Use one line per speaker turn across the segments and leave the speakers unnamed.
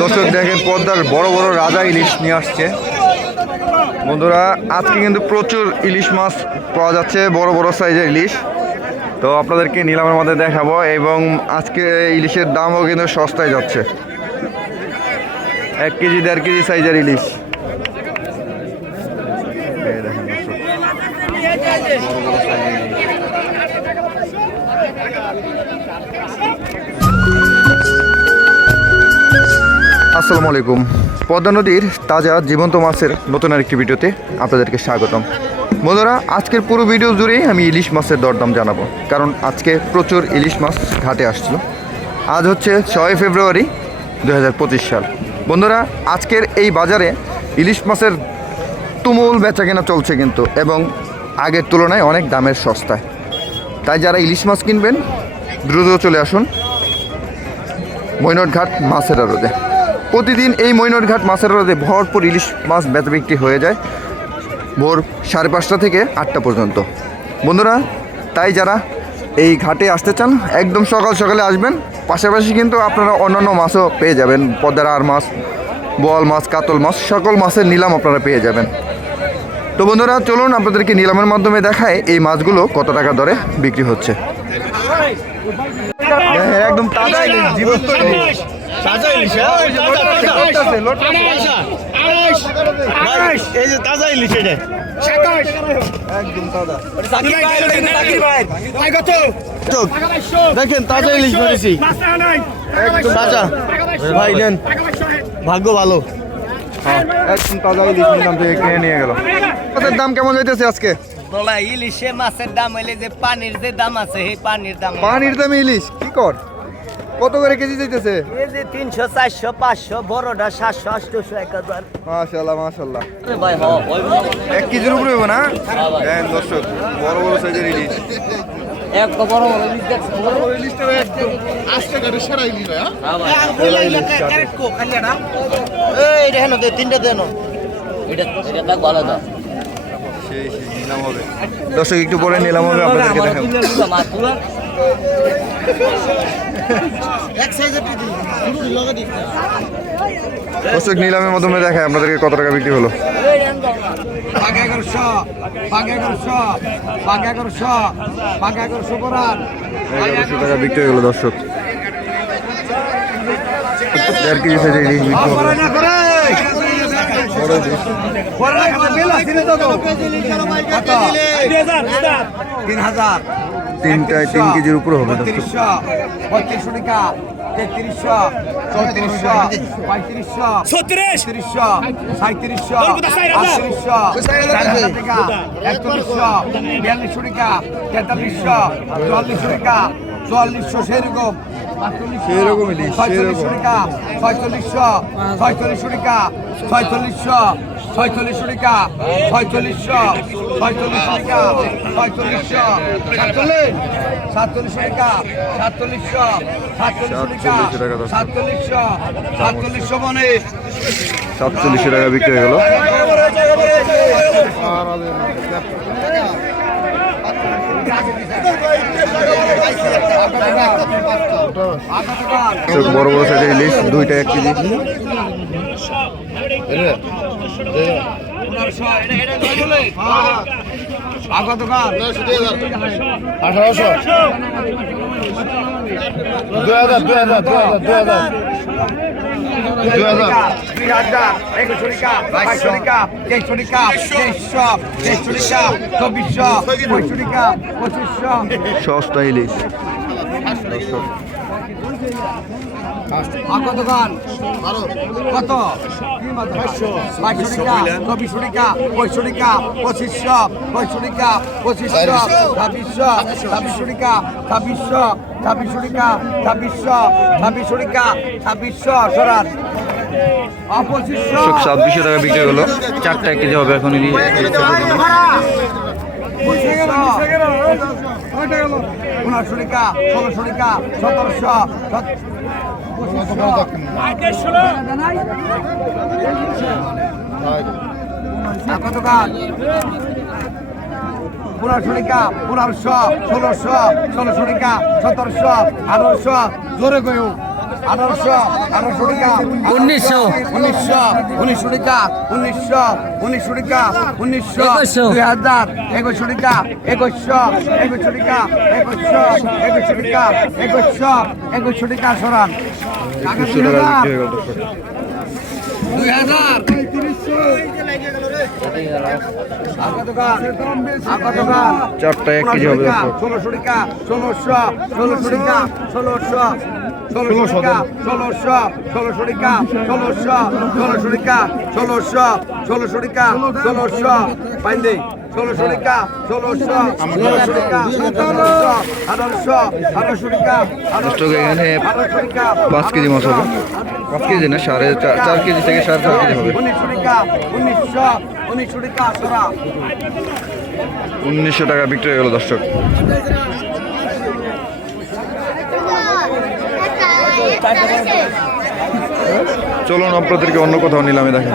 দর্শক দেখেন, পদ্মার বড় বড় রাজা ইলিশ নিয়ে আসছে। বন্ধুরা, আজকে কিন্তু প্রচুর ইলিশ মাছ পাওয়া যাচ্ছে, বড় বড় সাইজের ইলিশ। তো আপনাদেরকে নিলামের মধ্যে দেখাবো, এবং আজকে ইলিশের দামও কিন্তু সস্তায় যাচ্ছে। এক কেজি, দেড় কেজি সাইজের ইলিশ। আসসালামু আলাইকুম। পদ্মা নদীর তাজা জীবন্ত মাছের নতুন আরেকটি ভিডিওতে আপনাদেরকে স্বাগতম। বন্ধুরা, আজকের পুরো ভিডিও জুড়েই আমি ইলিশ মাছের দরদাম জানাব, কারণ আজকে প্রচুর ইলিশ মাছ ঘাটে আসছিল। আজ হচ্ছে ছয় ফেব্রুয়ারি দু হাজার পঁচিশ সাল। বন্ধুরা, আজকের এই বাজারে ইলিশ মাছের তুমুল বেচাকেনা চলছে কিন্তু, এবং আগের তুলনায় অনেক দামের সস্তায়। তাই যারা ইলিশ মাছ কিনবেন, দ্রুত চলে আসুন মৈনটঘাট মাছের আড়তে। প্রতিদিন এই মৈনটঘাট মাছের আড়তে ভরপুর ইলিশ মাছ বেচা বিক্রি হয়ে যায় ভোর সাড়ে পাঁচটা থেকে আটটা পর্যন্ত। বন্ধুরা তাই যারা এই ঘাটে আসতে চান একদম সকাল সকালে আসবেন। পাশাপাশি কিন্তু আপনারা অন্যান্য মাছও পেয়ে যাবেন। পদ্মার আর মাছ বল মাছ কাতল মাছ সকল মাছের নিলাম আপনারা পেয়ে যাবেন। তো বন্ধুরা চলুন আপনাদেরকে নিলামের মাধ্যমে দেখায় এই মাছগুলো কত টাকা দরে বিক্রি হচ্ছে। হ্যাঁ, একদম তাজা জীবন্ত ইলিশ।
এই যে তাজা ইলিশ এটা
একদম তাজা।
দেখেন তাজা ইলিশ মেরেছি
একদম
তাজা। ভাই নেন। ভাগ্য ভালো।
একদম তাজা ইলিশ নিলাম থেকে কিনে নিয়ে গেল। মাছের দাম কেমন যাইতেছে আজকে?
তোলা ইলিশে মাছের দাম হইলে যে পানির যে দাম আছে সেই পানির দাম।
পানির দাম ইলিশ কি কর? কত করে কেজি
যে তিনশো চারশো পাঁচশো বড়টা সাতশো আটশো এক হাজার
মাশাল্লাহ মাশাল্লাহ এক কেজির উপরে না হ্যাঁ দর্শক বড় বড় সাইজের ইলিশ
এক বড় বড় ইলিশ দেখছি
এই দেখেন তিনটা দেন
এটা
দর্শক একটু পরে নিলাম হবে আপনাদেরকে দেখাবো দর্শক নিলামের মাধ্যমে দেখায় আপনাদেরকে কত টাকা বিক্রি হলো।
পাঁচ এগারোশো পাঁচ এগারোশো পাঁচ এগারোশো পাঁচ এগারোশো করার
এগারোশো টাকা বিক্রি হয়ে গেলো দর্শক
তিন হাজার।
তিনটায় তিন কেজির উপরে হবে দর্শক
বত্রিশশো বত্রিশশো টাকা তেত্রিশশো চৌত্রিশশো পঁয়ত্রিশশো ছত্রিশশো সাঁত্রিশশো আটত্রিশশো টাকা একত্রিশশো বিয়াল্লিশশো টাকা তেতাল্লিশশো চুয়াল্লিশশো টাকা চুয়াল্লিশশো সেরকম।
সেরকম ইলিশ,
ছয়চল্লিশশো
সেরকম।
টাকা ছয়চল্লিশশো ছয়চল্লিশশো টাকা ছয়চল্লিশশো ছয়চল্লিশশো টাকা ছয়চল্লিশশো ছয়চল্লিশশো টাকা ছয়চল্লিশশো সাতচল্লিশ সাতচল্লিশশো টাকা সাতচল্লিশশো সাতচল্লিশশো টাকা
সাতচল্লিশশো টাকা
সাতচল্লিশশো সাতচল্লিশশো মানে
সাতচল্লিশশো টাকা বিক্রি হয়ে গেলো। বড় বড় সাইজের ইলিশ দুইটা এক কেজি।
আগত দোকান
আঠারোশো। দুই হাজার দুই হাজার দুই হাজার দুই হাজার। দুই হাজার।
একুশশো টাকা বাইশশো টাকা তেইশশো টাকা তেইশশো তেইশশো টাকা চব্বিশশো পঁয়ষট্টি টাকা পঁচিশশো
সস্তা ইলিশ। দর্শক
আগত দোকান কত? বাইশশো। টাকা। চব্বিশশো টাকা পঁয়ষট্টি টাকা পঁচিশশো পঁয়ষট্টি টাকা পঁচিশশো ছাব্বিশশো ছাব্বিশশো টাকা ছাব্বিশশো ছাব্বিশশো টাকা ছাব্বিশশো ছাব্বিশশো টাকা ছাব্বিশশো সরান।
ছাব্বিশশো টাকা বিক্রি গেলো চারটা কেজি হবে এখন।
পনেরোশো টাকা ষোলোশো টাকা সতেরোশো কত কাজ পনেরোশো টাকা সতেরোশো আঠারোশো জোরে গয়ু আঠারোশো আঠারোশো টাকা।
উনিশশো।
উনিশশো উনিশশো টাকা উনিশশো উনিশশো টাকা উনিশশো
একুশশো।
দুই হাজার একুশশো টাকা একুশশো একুশশো টাকা একুশশো একুশশো টাকা একুশশো একুশশো টাকা সরান। টাকা
দুশো
দুই
টাকা
হাজার
বিক্রি গেল। দর্শক
দুই হাজার। আঁকা দোকান আঁকা দোকান
চারটা এক কেজি হবে
ষোলোশো টাকা ষোলোশো ষোলোশো টাকা ষোলোশো ষোলোশো টাকা ষোলোশো ষোলোশো টাকা ষোলোশো ষোলোশো টাকা ষোলোশো ষোলোশো টাকা ষোলোশো। পাইলে ষোলোশো টাকা ষোলোশো ষোলোশো টাকা আঠারোশো আঠারোশো আঠারোশো টাকা
দর্শক এখানে পাঁচ কেজি মাছ হবে। পাঁচ কেজি না সাড়ে চার চার কেজি থেকে সাড়ে চার কেজি হবে।
উনিশশো টাকা উনিশশো উনিশশো টাকা
উনিশশো টাকা বিক্রি হয়ে গেল দর্শক। চলুন আপনাদেরকে অন্য কোথাও নিলামে দেখেন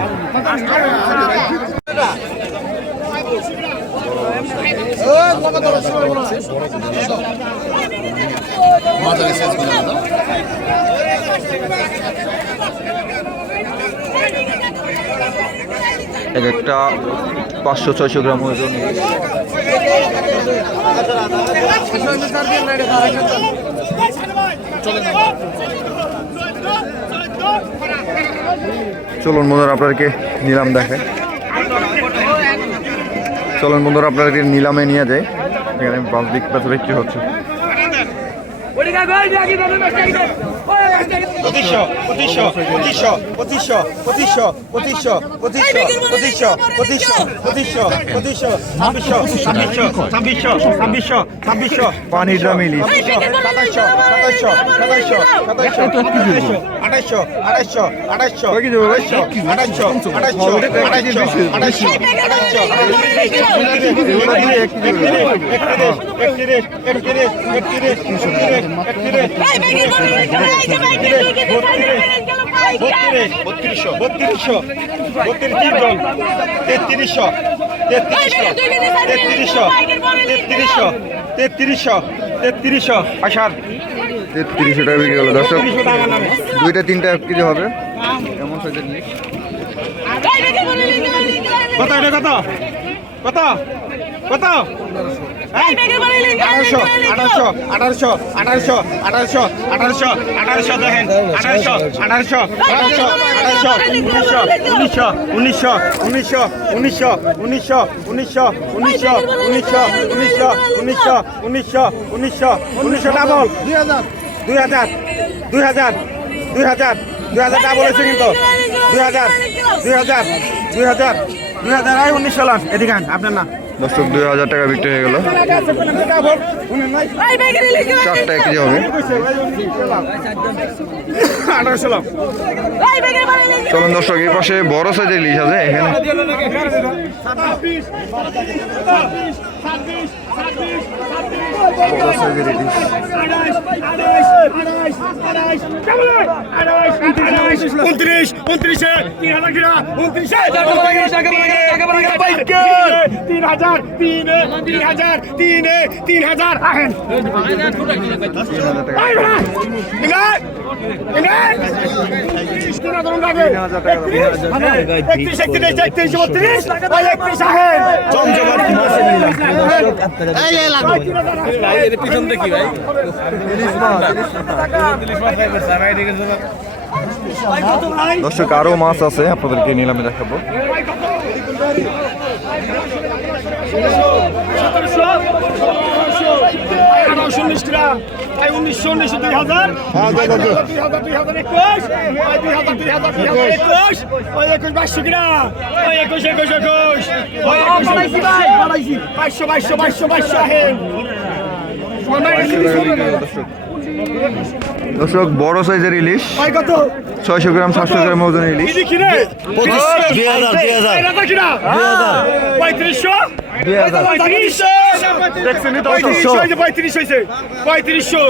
এক একটা পাঁচশো ছয়শো গ্রাম ওজন চলুন বন্ধুরা, আপনাদেরকে নিলাম দেখে। চলুন বন্ধুরা, আপনাদেরকে নিলামে নিয়ে যায় এখানে বাস দিক পাশে বিক্রি হচ্ছে
পঁচিশশো পঁচিশশো পঁচিশশো পঁচিশশো পঁচিশশো পঁচিশশো পঁচিশশো পঁচিশশো পঁচিশশো পঁচিশশো ছাব্বিশশো ছাব্বিশশো ছাব্বিশশো ছাব্বিশশো
দাম ইলিশ
সাতাশশো সাতাশশো সাতাশশো সাতাশশো আঠাশশো আঠাশশো আঠাশশো? আঠাশশো আঠাশশো আঠাশশো আঠাশশো আঠাশশো
এগুলো দিয়ে এক কেজি হবে।
একত্রিশ একত্রিশ একত্রিশ একত্রিশ বত্রিশশো বত্রিশশো বত্রিশ তিনজন তেত্রিশশো তেত্রিশশো তেত্রিশশো তেত্রিশশো তেত্রিশশো তেত্রিশশো আষাঢ়
তেত্রিশশো টাকা বিক্রি হলো দর্শক দুইটা তিনটা এক কেজি হবে এমন সাইজের ইলিশ
কত এটা কত কত কত দুই হাজার দুই হাজার দুই হাজার দুই হাজার দুই লাখ এদিকে আপনার না
দর্শক দুই হাজার টাকা বিক্রি হয়ে গেল চারটা এক কেজি হবে চলুন দর্শক এই পাশে বড় সাইজের ইলিশ আছে এখানে বড় সাইজের
উনত্রিশ উনত্রিশে তিন হাজার কিনা উনত্রিশে তিন হাজার তিনে তিন হাজার তিনে তিন হাজার আহেন। পিছন দেখি ভাই।
দর্শক আরও মাছ আছে আপনাদেরকে নিলামে দেখাবো। দর্শক বড় সাইজের ইলিশ।
কত?
ছয়শো গ্রাম সাতশো গ্রাম ওজন ইলিশ
দুই হাজার দুই হাজার দুই হাজার পঁয়ত্রিশশো দুই হাজার পঁয়ত্রিশশো পঁয়ত্রিশশো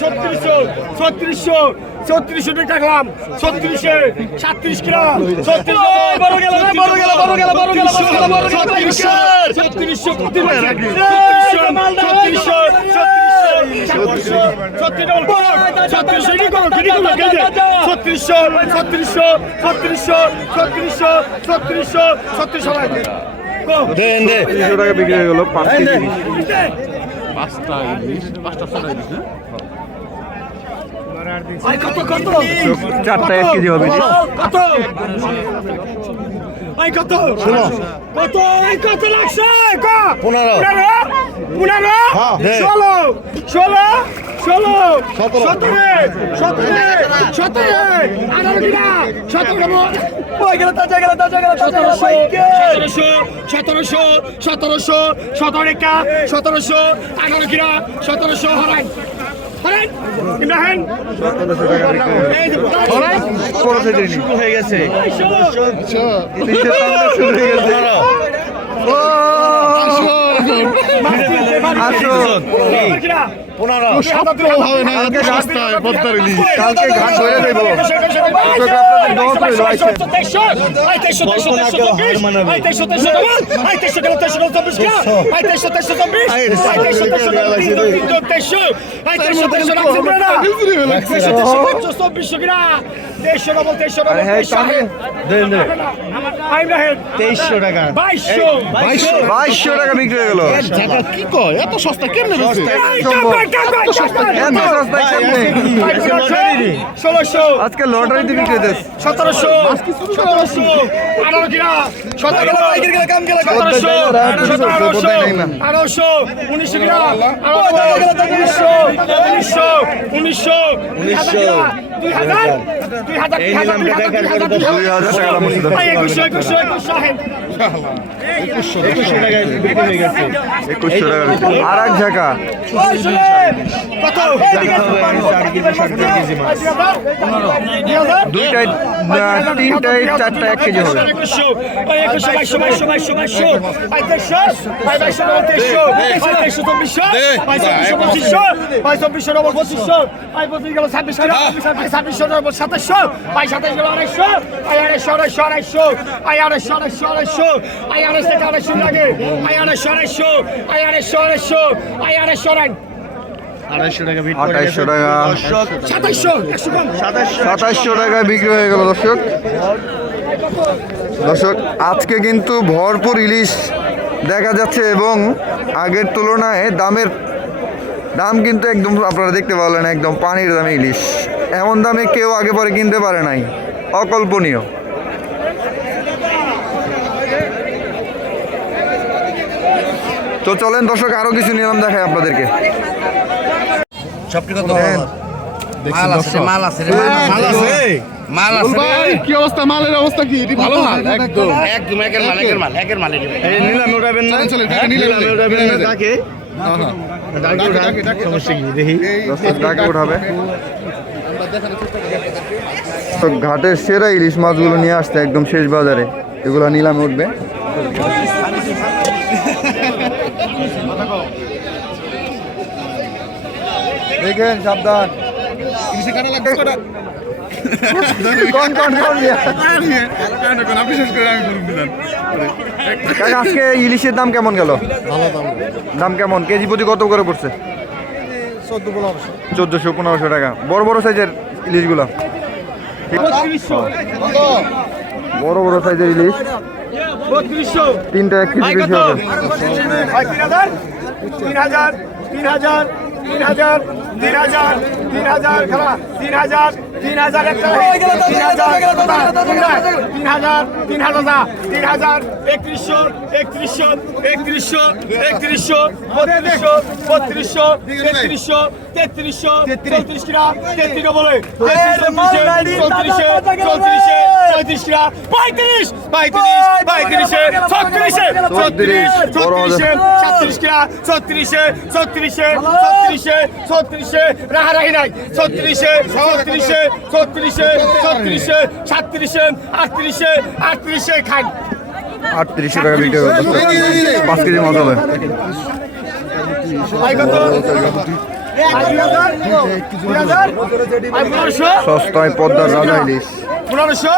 ছত্রিশশো ছত্রিশশো ছত্রিশশো টাকলাম ছত্রিশে সাতত্রিশ কিলো ছত্রিশশো ছত্রিশশো ছত্রিশশো ছত্রিশশো ছত্রিশশো
ছত্রিশশো ছত্রিশশো ছত্রিশশো ছত্রিশশো
তিনশো টাকা বিক্রি হয়ে গেল পাঁচটা
পাঁচটা পাঁচটা
চারটা এক কেজি হবে
কত এই কত? কত? এই কত লাগছে? পনেরো। পনেরো? ষোলো? ষোলো? ষোলো? সতেরো। সতেরো? সতেরো? আঠারো কিনা? সতেরো ওই গেল তাজা গেল তাজা গেল সতেরোশো সতেরোশো সতেরোশো সতেরো একা সতেরোশো আঠারো কিনা? সতেরোশো হরাই। শুরু হয়ে গেছে। হয়ে গেছে। হরাই কিনা হেন এই যে হরাই
বড় সাইজের ইলিশ।
হয়ে গেছে
ইলিশের দামটা শুরু হয়ে গেছে ও! আসো কালকে ঘাট কালকে ঘাট ধরে দেবো দর্শক আপনাদের দোয়া রইল, আইসেন। আরে হ্যাঁ, কালকে
তেইশশো টাকা বাইশশো
বাইশশো টাকা বিক্রি হয়ে গেল
কি কয় এত সস্তা কেমনে দিচ্ছে
এত সস্তায় কেমনে?
ষোলোশো
আজকে লটারিতে বিক্রি হইতেছে
সতেরোশো সতেরোশো আঠারো কিনা সতেরো সতেরোশো সতেরোশো আঠারোশো উনিশশো কিনা উনিশশো উনিশশো উনিশশো উনিশশো দুই হাজার দুই হাজার দুই হাজার দুই হাজার দুই হাজার দুই
দুই হাজার টাকা আমার সাথে
হাজার একুশশো একুশশো একুশশো আহেন
একুশশো টাকা। বিক্রি। আর এক ঝাঁকা
কত
দুইটায় আহ, তিনটায় চারটা এক কেজি হবে
একুশশো একুশশো বাইশশো বাইশশো বাইশশো বাইশশো বাইশশো বাইশশো তেইশশো বাইশশো চব্বিশশো বাইশশো পঁচিশশো বাইশ চব্বিশশো নব্বই পঁচিশশো বাই পঁচিশ গেল ছাব্বিশ গেল ছাব্বিশশো নব্বই সাতাশশো বাই সাতাশ গেল আড়াইশো আই আড়াইশো আড়াইশো আড়াইশো আই আড়াইশো আড়াইশো আড়াইশো আই আড়াইশ থেকে আড়াইশো লাগে। আই আড়াইশো আড়াইশো আই আড়াইশো আড়াইশো আই আড়াইশো
টাকা
সাতাইশশো
বিক্রি হয়ে গেল দর্শক। দর্শক আজকে কিন্তু ভরপুর ইলিশ দেখা যাচ্ছে এবং আগের তুলনায় দামের দাম কিন্তু একদম আপনারা দেখতে পারলেন একদম পানির দামে ইলিশ। এমন দামে কেউ আগে পরে কিনতে পারে নাই। অকল্পনীয়। তো চলেন দর্শক আরও কিছু নিলাম দেখায় আপনাদেরকে।
মাল আছে মাল আছে মাল আছে মাল আছে।
ভাই কি অবস্থা? মালের অবস্থা কি? এটি ভালো মাল একদম
একদম। একের মাল একের মাল একের মাল একের
নিলাম উঠাবেন না।
চলেন, চলেন, টাকা
নিলাম। উঠাবেন না তাকে
ডাকে, ডাকে, ডাকে।
সমস্যা কি? দেখি।
দর্শক টাকা উঠাবে। তো ঘাটের সেরা ইলিশ মাছগুলো নিয়ে আসতে একদম শেষ বাজারে। এগুলো নিলামে উঠবে দেখেন সাবধান
ইলিশে কাটা লাগবে কটা?
কোন কোন কোন ইয়া?
আরে, কাটা কোন? আপনি শেষ করে আমি করুন দিলাম।
কাকা, আজকে ইলিশের দাম কেমন গেল? দাম। কেমন? কেজি প্রতি কত করে পড়ছে? চোদ্দশো পনেরোশো টাকা। বড় বড় সাইজের ইলিশগুলো। বড় বড় সাইজের ইলিশ। তিনটা এক কেজি বেশি হবে।
তিন হাজার তিন হাজার। তিন হাজার তিন হাজার তিন হাজার খেলা তিন হাজার তিন হাজার একটা তিন হাজার তিন হাজার তিন হাজার তিন হাজার একত্রিশশো একত্রিশশো একত্রিশশো একত্রিশশো বত্রিশশো বত্রিশশো তেত্রিশশো তেত্রিশশো চৌত্রিশ কিনা তেত্রিশ বলে। চৌত্রিশে চৌত্রিশে চৌত্রিশ কিনা পঁয়ত্রিশ পঁয়ত্রিশ পঁয়ত্রিশে ছত্রিশে ছত্রিশ ছত্রিশে সাতত্রিশ কিনা ছত্রিশে ছত্রিশে ছত্রিশে ছত্রিশে রাহারাহি নাই ছত্রিশে ছত্রিশে ছত্রিশে ছত্রিশে সাতত্রিশে আটত্রিশে আটত্রিশে খাই
আটত্রিশশো টাকা বিক্রি হবে পাঁচ কেজি মাছ হবে সস্তায় পদ্মার রাজা ইলিশ
সতেরোশো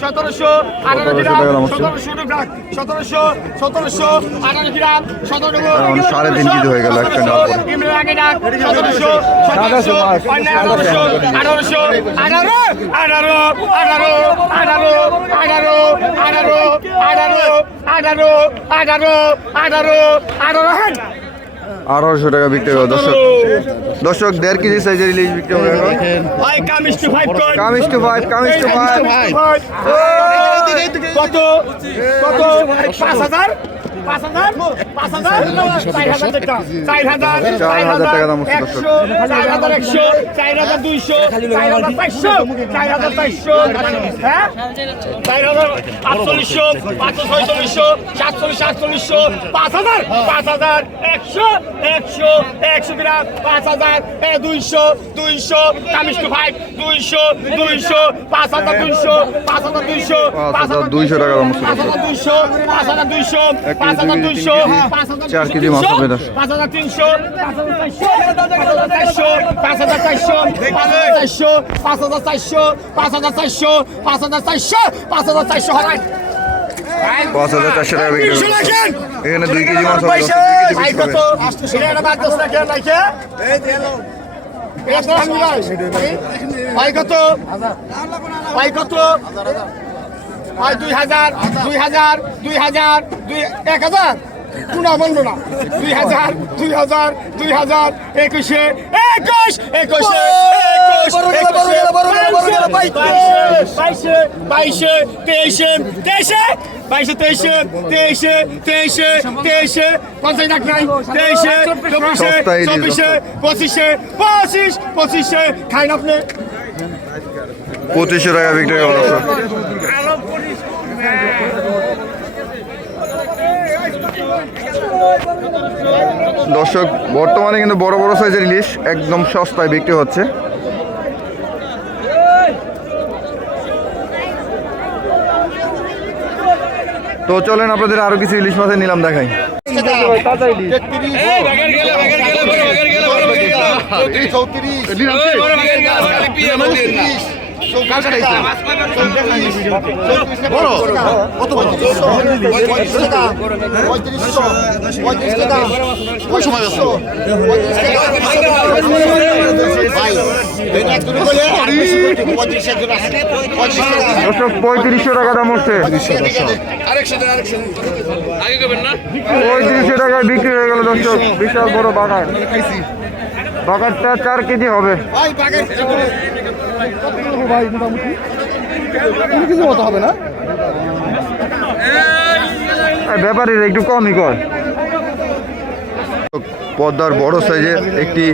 সতেরোশো আঠারো
সতেরোশো।
সতেরোশো আঠারো গ্রাম সতেরো
সাড়ে তিন কেজি হয়ে গেল একটা।
সতেরোশো সতেরোশো আঠারোশো আঠারোশো আঠারো আঠারো আঠারো আঠারো আঠারো আঠারো আঠারো আঠারো আঠারো আঠারো আঠারো
আঠারোশো টাকা বিক্রি হবে দর্শক। দর্শক দেড় কেজি সাইজের ইলিশ বিক্রি হবে
কামিজ টু ফাইভ
কামিজ টু ফাইভ কামিজ টু ফাইভ
কত? কত? পাঁচ হাজার? পাঁচ হাজার পাঁচ হাজার চার হাজার চার হাজার
চার হাজার
একশো চার হাজার একশো চার হাজার দুইশো চার হাজার পাঁচশো চার হাজার পাঁচশো হ্যাঁ চার হাজার আটচল্লিশশো পাঁচশো ছয়চল্লিশশো সাতচল্লিশ সাতচল্লিশশো পাঁচ হাজার পাঁচ হাজার একশো একশো একশো গ্রাম পাঁচ হাজার দুইশো দুইশো কামিজ টু ফাইভ দুইশো দুইশো পাঁচ হাজার দুইশো পাঁচ হাজার দুইশো
পাঁচ হাজার দুইশো টাকা
পাঁচ হাজার দুইশো পাঁচ হাজার দুইশো
চার কেজি মাছ হবে দর্শক
পাঁচ হাজার তিনশো পাঁচ হাজার চারশো পাঁচ হাজার চারশো পাঁচ হাজার চারশো পাঁচ হাজার চারশো পাঁচ হাজার চারশো হারাই
পাঁচ হাজার চারশো টাকা বিক্রি এখানে দুই কেজি মাছ হবে
ভাই কত ভাই কত ভাই দুই হাজার দুই হাজার দুই হাজার দুই এক হাজার? পুনা না। দুই হাজার দুই হাজার দুই হাজার একুশে একুশ একুশে একুশ একুশে বাইশে। বাইশে তেইশে তেইশে বাইশে তেইশে তেইশে তেইশে তেইশে পঞ্চাশ লাখ নাই। তেইশে চব্বিশে চব্বিশে পঁচিশে পঁচিশ পঁচিশে খাই আপনি।
পঁচিশশো টাকা বিক্রি দর্শক বর্তমানে কিন্তু বড় বড় সাইজের ইলিশ একদম সস্তায় বিক্রি হচ্ছে। তো চলেন আপনাদের আরও কিছু ইলিশ মাছের নিলাম দেখাই। দর্শক পঁয়ত্রিশশো টাকা দাম হচ্ছে। পঁয়ত্রিশশো টাকায় বিক্রি হয়ে গেল দর্শক, বিশাল বড় বাগান। বাগানটা চার কেজি হবে। কতটুকু ভাই মোটামুটি কোনো কিছু মতো হবে না ব্যাপারীর একটু কমই কর পদ্মার বড় সাইজের একটি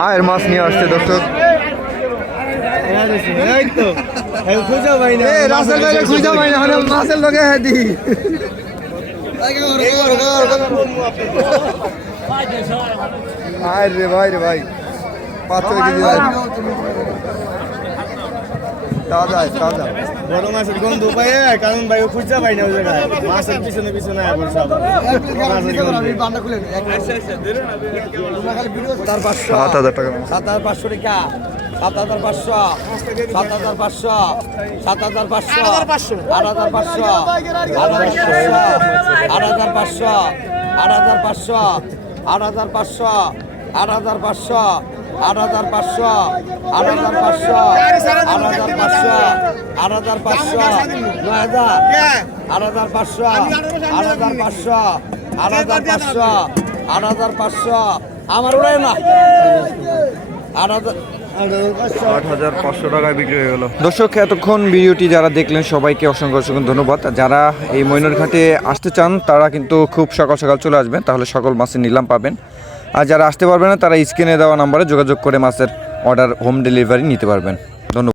আয়ের মাছ নিয়ে আসছে দর্শক। আয় রে ভাই রে ভাই, পাঁচ কেজি তাজা তাজা
বড় মাছের গন্ধ পাই কারণ ভাই খুঁজা পাই না ওই জায়গায় মাছের পিছনে পিছনে আয় বলছে
তার পাঁচশো
সাত হাজার টাকা।
সাত হাজার পাঁচশো টাকা সাত হাজার পাঁচশো সাত হাজার পাঁচশো সাত হাজার পাঁচশো আট হাজার পাঁচশো আট হাজার পাঁচশো আট হাজার পাঁচশো আট হাজার পাঁচশো আট হাজার পাঁচশো আট হাজার পাঁচশো আট হাজার পাঁচশো আট হাজার পাঁচশো আট হাজার পাঁচশো আট হাজার পাঁচশো নয় হাজার আট হাজার পাঁচশো আট হাজার পাঁচশো আট হাজার পাঁচশো আট হাজার পাঁচশো আমার না। আট হাজার
আট হাজার পাঁচশো টাকায় বিক্রি হয়ে গেল। দর্শক এতক্ষণ ভিডিওটি যারা দেখলেন সবাইকে অসংখ্য অসংখ্য ধন্যবাদ। যারা এই ময়নর ঘাটে আসতে চান তারা কিন্তু খুব সকাল সকাল চলে আসবেন। তাহলে সকল মাছের নিলাম পাবেন। আর যারা আসতে পারবে না, তারা স্ক্রিনে দেওয়া নাম্বারে যোগাযোগ করে মাছের অর্ডার হোম ডেলিভারি নিতে পারবেন।